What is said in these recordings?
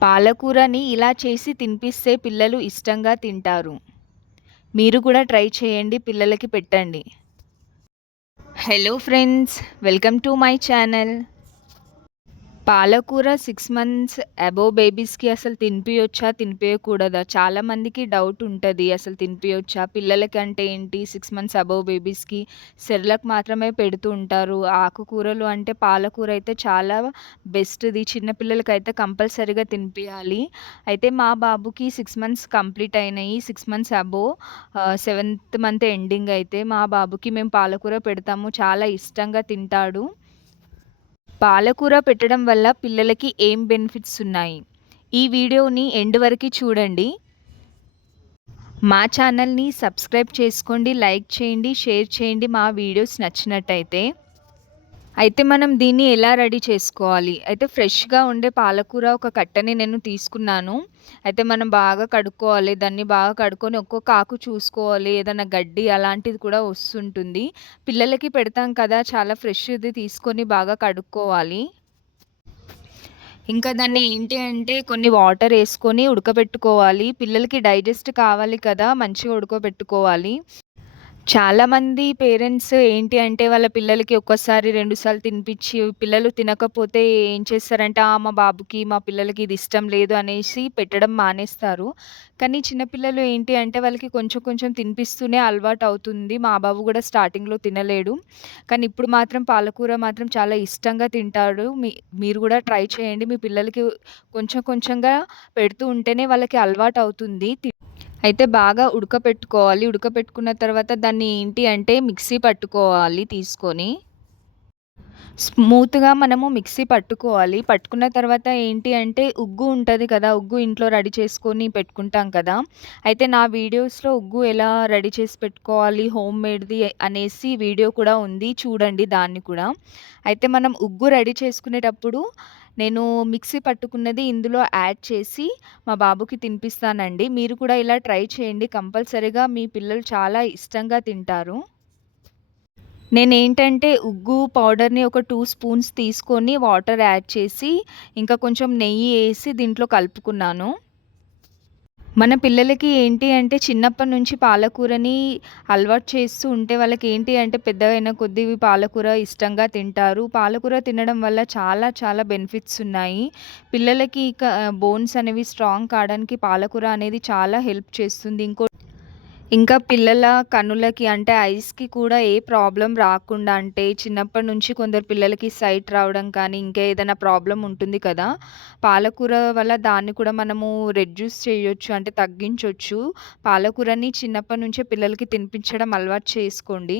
పాలకూరని ఇలా చేసి తినిపిస్తే పిల్లలు ఇష్టంగా తింటారు. మీరు కూడా ట్రై చేయండి. పిల్లలకి పెట్టండి. Hello friends, welcome to my channel. పాలకూర 6 మంత్స్ అబోవ్ బేబీస్‌కి అసలు తినిపియొచ్చా? తినిపియకూడదా? చాలామందికి డౌట్ ఉంటది. అసలు తినిపియొచ్చా? పిల్లలకంటే ఏంటి 6 మంత్స్ అబోవ్ బేబీస్‌కి సెర్లాక్ మాత్రమే పెడుతూ ఉంటారు. ఆకుకూరలు అంటే పాలకూర అయితే చాలా బెస్ట్‌ది. చిన్న పిల్లలకైతే కంపల్సరీగా తినిపియాలి. అయితే మా బాబుకి 6 మంత్స్ కంప్లీట్ అయినాయి. 6 months above seventh month ending అయితే మా బాబుకి మేము పాలకూర పెడతాము. చాలా ఇష్టంగా తింటాడు. పాలకూర పెట్టడం వల్ల పిల్లలకి ఏం బెనిఫిట్స్ ఉన్నాయి? ఈ వీడియోని ఎండ్ వరకి చూడండి. మా ఛానల్‌ని సబ్స్క్రైబ్ చేసుకోండి, లైక్ చేయండి, షేర్ చేయండి మా వీడియోస్ నచ్చినట్టయితే. అయితే మనం దీన్ని ఎలా రెడీ చేసుకోవాలి? అయితే ఫ్రెష్‌గా ఉండే పాలకూర ఒక కట్టని నేను తీసుకున్నాను. అయితే మనం బాగా కడుక్కోవాలి. దాన్ని బాగా కడుక్కొని ఒక్కొక్క ఆకు చూసుకోవాలి. ఏదైనా గడ్డి అలాంటిది కూడా వస్తుంటుంది. పిల్లలకి పెడతాం కదా! చాలా ఫ్రెష్‌ది తీసుకొని బాగా కడుక్కోవాలి. ఇంకా దాన్ని ఏంటి అంటే కొన్ని వాటరేసుకొని ఉడకబెట్టుకోవాలి. పిల్లలకి డైజెస్ట్ కావాలి కదా! మంచిగా ఉడకబెట్టుకోవాలి. చాలామంది పేరెంట్స్ ఏంటి అంటే వాళ్ళ పిల్లలకి ఒక్కసారి, 2 సార్లు తినిపిచ్చి పిల్లలు తినకపోతే ఏం చేస్తారంటే, మా బాబుకి, మా పిల్లలకి ఇది ఇష్టం లేదు అనేసి పెట్టడం మానేస్తారు. కానీ చిన్న పిల్లలు ఏంటి అంటే వాళ్ళకి కొంచెం కొంచెం తినిపిస్తూనే అలవాటవుతుంది. మా బాబు గూడా స్టార్టింగ్‌లో తినలేడు. కానీ ఇప్పుడు మాత్రం పాలకూర మాత్రం చాలా ఇష్టంగా తింటాడు. మీరు గూడా ట్రై చేయండి. మీ పిల్లలకి కొంచెం కొంచెంగా పెడుతూ ఉంటేనే వాళ్ళకి అలవాటవుతుంది. అయితే బాగా ఉడకపెట్టుకోవాలి. ఉడకపెట్టుకున్న తర్వాత దాన్ని ఏంటి అంటే మిక్సీ పట్టుకోవాలి తీసుకొని. స్మూత్‌గా మనము మిక్సీ పట్టుకోవాలి. పట్టుకున్న తర్వాత ఏంటి అంటే ఉగ్గు ఉంటది కదా! ఉగ్గు ఇంట్లో రెడీ చేసుకొని పెట్టుకుంటాం కదా! అయితే నా వీడియోస్‌లో ఉగ్గు ఎలా రెడీ చేసి పెట్టుకోవాలి హోమ్ మేడ్‌ది అనేసి వీడియో కూడా ఉంది. చూడండి దాన్ని కూడా. అయితే మనం ఉగ్గు రెడీ చేసుకునేటప్పుడు నేను మిక్సీ పట్టుకున్నది ఇందులో యాడ్ చేసి మా బాబుకి తినిపిస్తానండి. మీరు కూడా ఇలా ట్రై చేయండి. కంపల్సరీగా మీ పిల్లలు చాలా ఇష్టంగా తింటారు. నేనేంటంటే ఉగ్గు పౌడర్‌ని ఒక 2 స్పూన్స్ తీసుకొని వాటర్ యాడ్ చేసి, ఇంకా కొంచెం నెయ్యి ఏసి దీంట్లో కలుపుకున్నాను. మన పిల్లలకి ఏంటి అంటే చిన్నప్పటి నుంచి పాలకూరని అలవాటు చేస్తూ ఉంటే వాళ్ళకేంటి అంటే పెద్దగయిన కొద్దీ పాలకూర ఇష్టంగా తింటారు. పాలకూర తినడం వల్ల చాలా చాలా బెనిఫిట్స్ ఉన్నాయి. పిల్లలకి బోన్స్ అనేవి స్ట్రాంగ్ కావడానికి పాలకూర అనేది చాలా హెల్ప్ చేస్తుంది. ఇంకా పిల్లల కనులకి అంటే ఐస్‌కి కూడా ఏ ప్రాబ్లమ్ రాకుండా అంటే చిన్నప్పటి నుంచి కొందరు పిల్లలకి సైట్ రావడం కానీ, ఇంకా ఏదైనా ప్రాబ్లమ్ ఉంటుంది కదా! పాలకూర వల్ల దాన్ని కూడా మనము రెడ్యూస్ చేయొచ్చు. అంటే తగ్గించొచ్చు. పాలకూరని చిన్నప్పటి నుంచే పిల్లలకి తినిపించడం అలవాటు చేసుకోండి.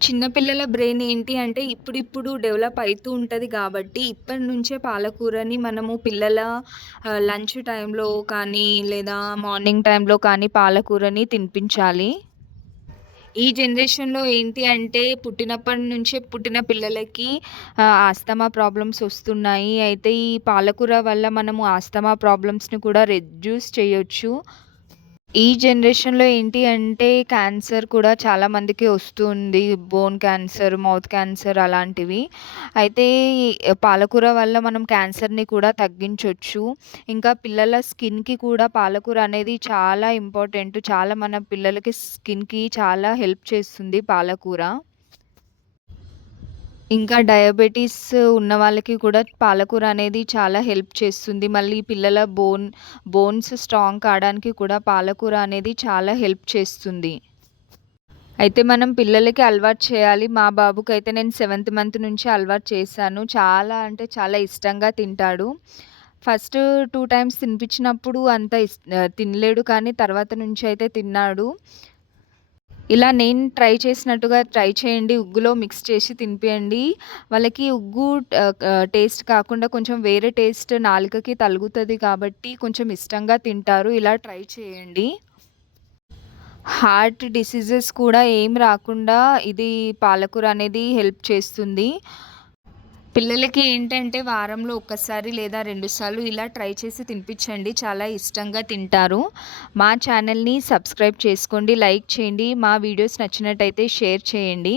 చిన్న పిల్లల బ్రెయిన్ ఏంటి అంటే ఇప్పుడిప్పుడు డెవలప్ అయితూ ఉంటది గాబట్టి, ఇప్పటి నుంచే పాలకూరని మనము పిల్లల లంచ్ టైంలో కానీ, లేదా మార్నింగ్ టైంలో కానీ పాలకూరని తినిపించాలి. ఈ జనరేషన్‌లో ఏంటి అంటే పుట్టినప్పటి నుంచే పుట్టిన పిల్లలకి ఆస్తమా ప్రాబ్లమ్స్ ఒస్తున్నాయి. అయితే ఈ పాలకూర వల్ల మనము ఆస్తమా ప్రాబ్లమ్స్‌ని కూడా రెడ్యూస్ చేయొచ్చు. ఈ జనరేషన్‌లో ఏంటి అంటే క్యాన్సర్ కూడా చాలా మందికి వస్తుంది. బోన్ క్యాన్సర్, మౌత్ క్యాన్సర్ అలాంటివి. అయితే పాలకూర వల్ల మనం క్యాన్సర్‌ని కూడా తగ్గించొచ్చు. ఇంకా పిల్లల స్కిన్‌కి కూడా పాలకూర అనేది చాలా ఇంపార్టెంట్. చాలా మన పిల్లలకి స్కిన్‌కి చాలా హెల్ప్ చేస్తుంది పాలకూర. ఇంకా డయాబెటిస్ ఉన్న వాళ్ళకి కూడా పాలకూర అనేది చాలా హెల్ప్ చేస్తుంది. మళ్ళీ పిల్లల బోన్స్ స్ట్రాంగ్ కావడానికి కూడా పాలకూర అనేది చాలా హెల్ప్ చేస్తుంది. అయితే మనం పిల్లలకి అలవాటు చేయాలి. మా బాబుకైతే నేను సెవెంత్ మంత్ నుంచి అలవాటు చేశాను. చాలా అంటే చాలా ఇష్టంగా తింటాడు. ఫస్ట్ 2 టైమ్స్ తినిపించినప్పుడు అంత తినలేడు కానీ తర్వాత నుంచి అయితే తిన్నాడు. ఇలా నేను ట్రై చేసినట్టుగా ట్రై చేయండి. ఉగ్గులో మిక్స్ చేసి తినిపియండి. వాళ్ళకి ఉగ్గు టేస్ట్ కాకుండా కొంచెం వేరే టేస్ట్ నాలుకకి తగులుతది కాబట్టి కొంచెం ఇష్టంగా తింటారు. ఇలా ట్రై చేయండి. హార్ట్ డిసీజెస్ కూడా ఏం రాకుండా ఇది పాలకూర అనేది హెల్ప్ చేస్తుంది. పిల్లలకి ఏంటంటే వారంలో ఒక్కసారి లేదా 2 సార్లు ఇలా ట్రై చేసి తినిపించండి. చాలా ఇష్టంగా తింటారు. మా ఛానల్‌ని సబ్స్క్రైబ్ చేసుకోండి, లైక్ చేయండి. మా వీడియోస్ నచ్చినట్టయితే షేర్ చేయండి.